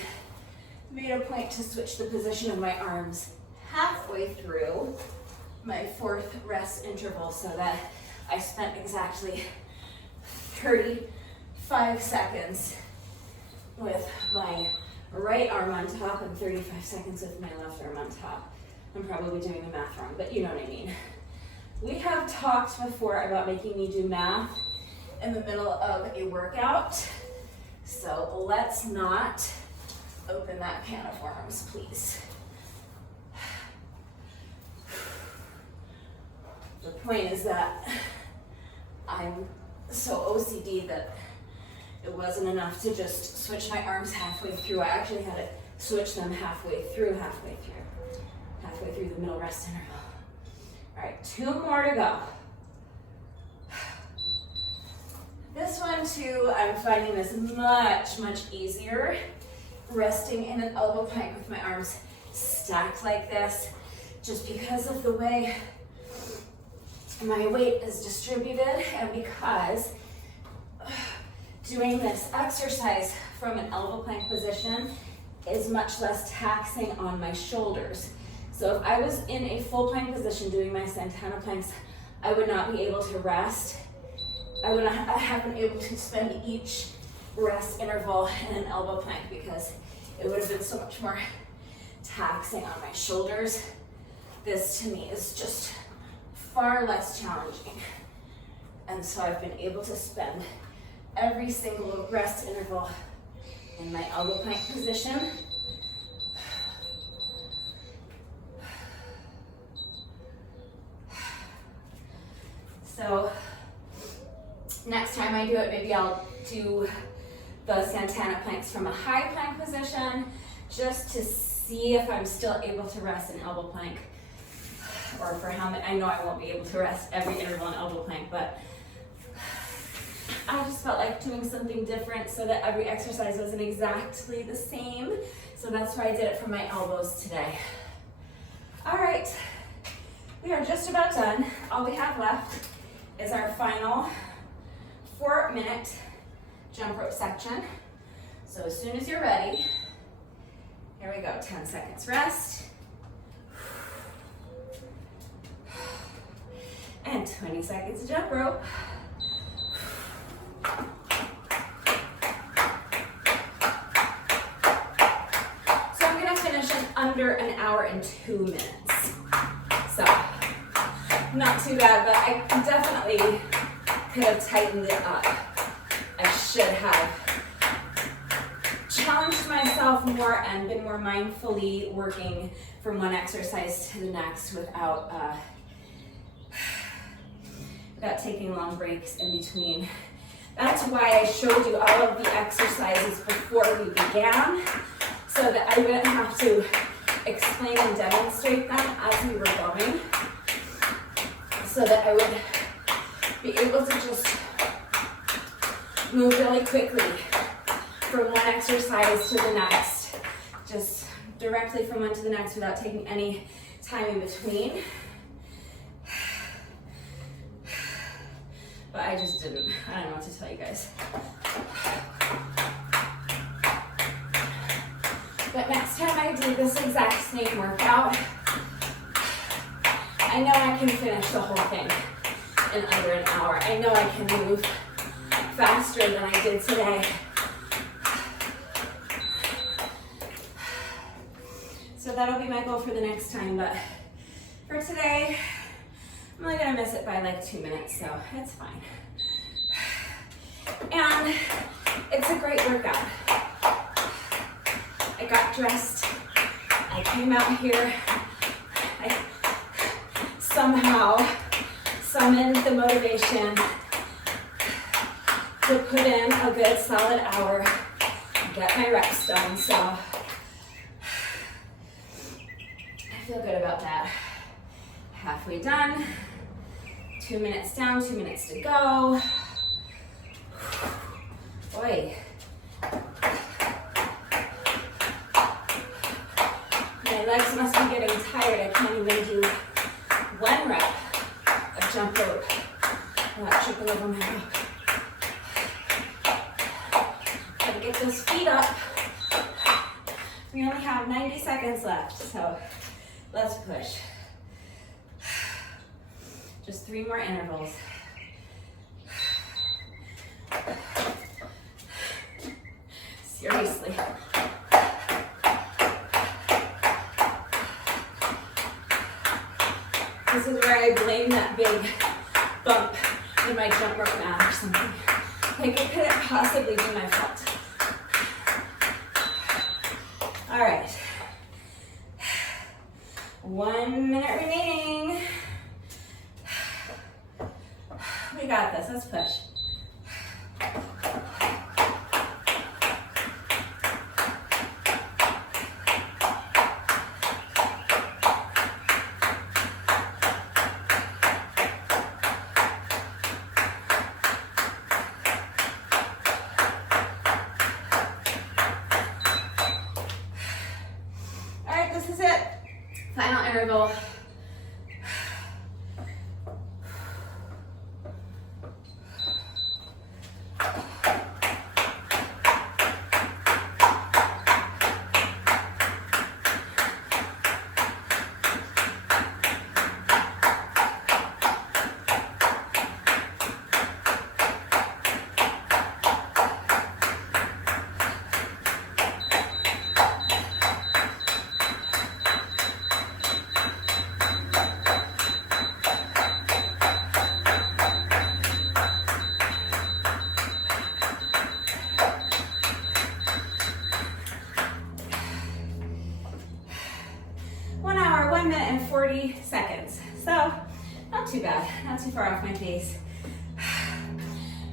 made a point to switch the position of my arms halfway through my 4th rest interval so that I spent exactly 35 seconds with my right arm on top and 35 seconds with my left arm on top. I'm probably doing the math wrong, but you know what I mean. We have talked before about making me do math in the middle of a workout, so let's not open that can of worms, please. The point is that I'm so OCD that it wasn't enough to just switch my arms halfway through. I actually had to switch them halfway through the middle rest interval. All right, 2 more to go. This one too, I'm finding this much easier, resting in an elbow plank with my arms stacked like this, just because of the way my weight is distributed and because doing this exercise from an elbow plank position is much less taxing on my shoulders. So if I was in a full plank position doing my Santana planks, I would not be able to rest. I would not have been able to spend each rest interval in an elbow plank because it would have been so much more taxing on my shoulders. This to me is just far less challenging. And so I've been able to spend every single rest interval in my elbow plank position. So Next time I do it, maybe I'll do the Santana planks from a high plank position just to see if I'm still able to rest an elbow plank, or for how many. I know I won't be able to rest every interval in elbow plank, but I just felt like doing something different so that every exercise wasn't exactly the same. So that's why I did it for my elbows today. All right, we are just about done. All we have left is our final 4-minute jump rope section. So as soon as you're ready, here we go, 10 seconds rest. And 20 seconds jump rope. So I'm gonna finish in under an hour and 2 minutes. So, not too bad, but I definitely could have tightened it up. I should have challenged myself more and been more mindfully working from one exercise to the next without taking long breaks in between. That's why I showed you all of the exercises before we began, so that I wouldn't have to explain and demonstrate them as we were going, so that I would be able to just move really quickly from one exercise to the next, just directly from one to the next without taking any time in between. But I just didn't. I don't know what to tell you guys. But next time I do this exact same workout, I know I can finish the whole thing in under an hour. I know I can move faster than I did today. So that'll be my goal for the next time, but for today, I'm only gonna miss it by like 2 minutes, so it's fine. And it's a great workout. I got dressed, I came out here, I somehow summoned the motivation to put in a good solid hour, get my reps done, so I feel good about that. Halfway done, 2 minutes down, 2 minutes to go. Boy. My legs must be getting tired. I can't even do 1 rep of jump rope without tripping over my rope. Gotta get those feet up. We only have 90 seconds left, so let's push. Just 3 more intervals. Seriously. This is where I blame that big bump in my jump rope mat or something. Like, it couldn't possibly be my fault. All right. 1 minute remaining. We got this, let's push. All right, this is it. Final interval. And 40 seconds. So, not too bad, not too far off my pace.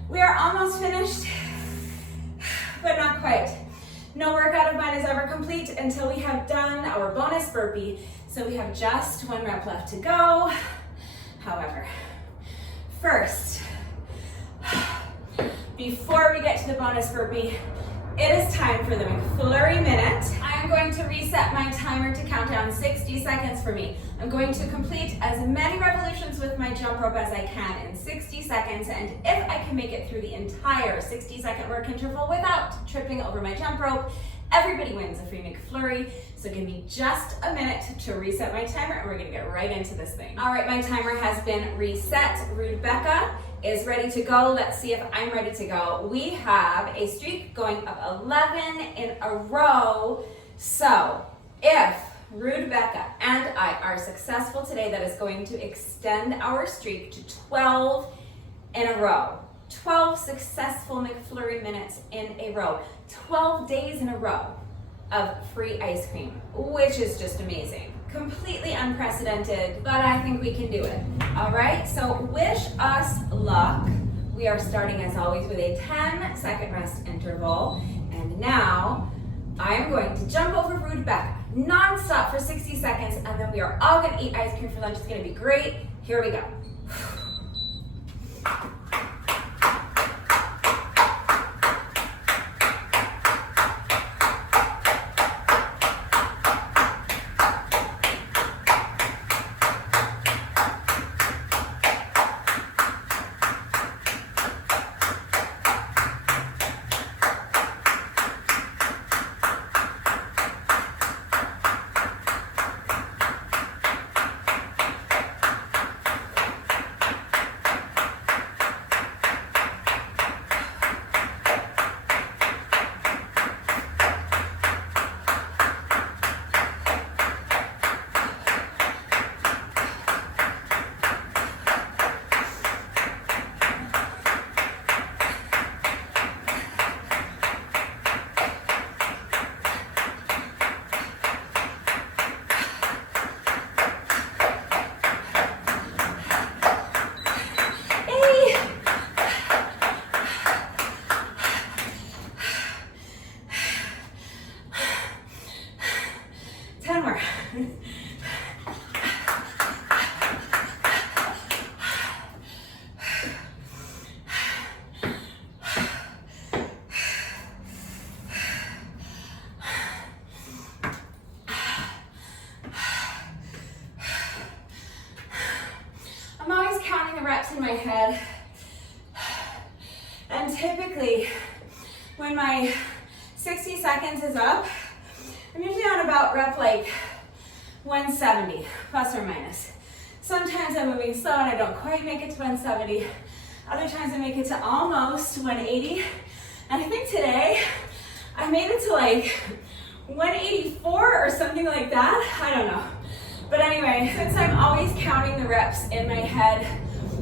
We are almost finished, but not quite. No workout of mine is ever complete until we have done our bonus burpee. So we have just 1 rep left to go. However, first, before we get to the bonus burpee, it is time for the McFlurry minute. I am going to reset my timer to count down 60 seconds for me. I'm going to complete as many revolutions with my jump rope as I can in 60 seconds, and if I can make it through the entire 60-second work interval without tripping over my jump rope, everybody wins a free McFlurry. So give me just a minute to reset my timer, and we're gonna get right into this thing. All right, my timer has been reset. Rude Becca is ready to go. Let's see if I'm ready to go. We have a streak going of 11 in a row. So if Rude Becca and I are successful today, that is going to extend our streak to 12 in a row. 12 successful McFlurry minutes in a row. 12 days in a row of free ice cream, which is just amazing. Completely unprecedented, but I think we can do it. All right, so wish us luck. We are starting as always with a 10-second rest interval. And now I'm going to jump over Rude Becca non-stop for 60 seconds, and then we are all gonna eat ice cream for lunch. It's gonna be great. Here we go. I'm always counting the reps in my head, and typically when my 60 seconds is up, I'm usually on about rep like 170, plus or minus. Sometimes I'm moving slow and I don't quite make it to 170. Other times I make it to almost 180. And I think today I made it to like 184 or something like that. I don't know. But anyway, since I'm always counting the reps in my head,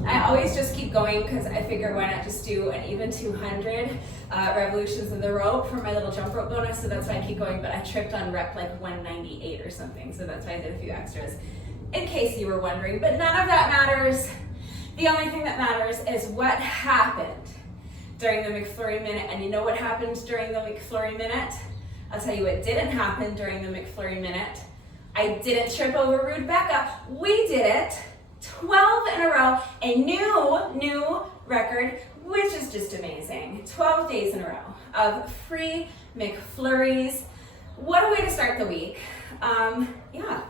I always just keep going because I figure why not just do an even 200 revolutions of the rope for my little jump rope bonus. So that's why I keep going, but I tripped on rep like 198 or something. So that's why I did a few extras in case you were wondering, but none of that matters. The only thing that matters is what happened during the McFlurry minute. And you know what happened during the McFlurry minute? I'll tell you what didn't happen during the McFlurry minute. I didn't trip over Rude Becca. We did it 12 in a row, a new record, which is just amazing. 12 days in a row of free McFlurries. What a way to start the week. Yeah,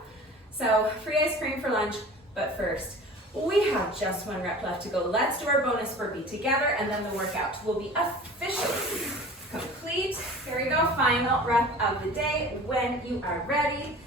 so free ice cream for lunch, but first, we have just 1 rep left to go. Let's do our bonus burpee together, and then the workout will be officially complete. Here we go, final rep of the day when you are ready.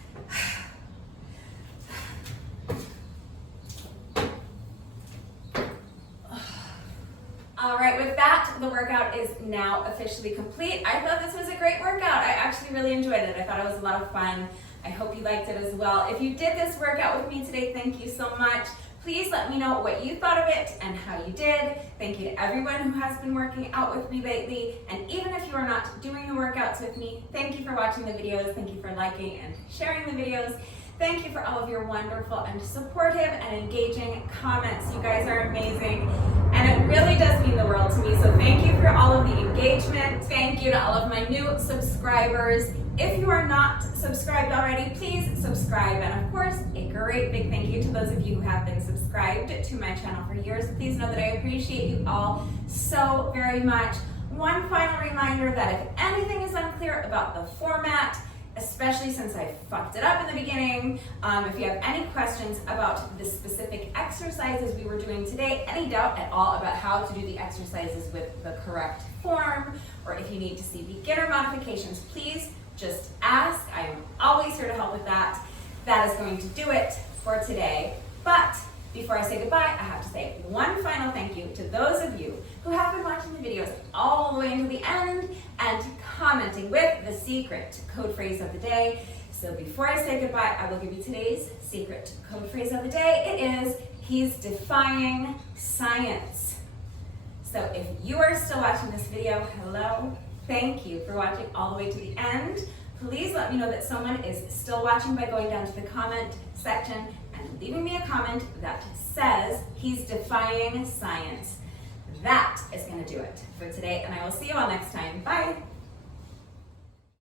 All right, with that, the workout is now officially complete. I thought this was a great workout. I actually really enjoyed it. I thought it was a lot of fun. I hope you liked it as well. If you did this workout with me today, thank you so much. Please let me know what you thought of it and how you did. Thank you to everyone who has been working out with me lately. And even if you are not doing the workouts with me, thank you for watching the videos. Thank you for liking and sharing the videos. Thank you for all of your wonderful and supportive and engaging comments. You guys are amazing, and it really does mean the world to me. So thank you for all of the engagement. Thank you to all of my new subscribers. If you are not subscribed already, please subscribe. And of course, a great big thank you to those of you who have been subscribed to my channel for years. Please know that I appreciate you all so very much. One final reminder that if anything is unclear about the format, especially since I fucked it up in the beginning, if you have any questions about the specific exercises we were doing today, any doubt at all about how to do the exercises with the correct form, or if you need to see beginner modifications, please just ask. I am always here to help with that. That is going to do it for today. But before I say goodbye, I have to say one final thank you to those of you who have been watching the videos all the way into the end and commenting with the secret code phrase of the day. So before I say goodbye, I will give you today's secret code phrase of the day. It is, he's defying science. So if you are still watching this video, hello, thank you for watching all the way to the end. Please let me know that someone is still watching by going down to the comment section and leaving me a comment that says he's defying science. That is going to do it for today, and I will see you all next time. Bye.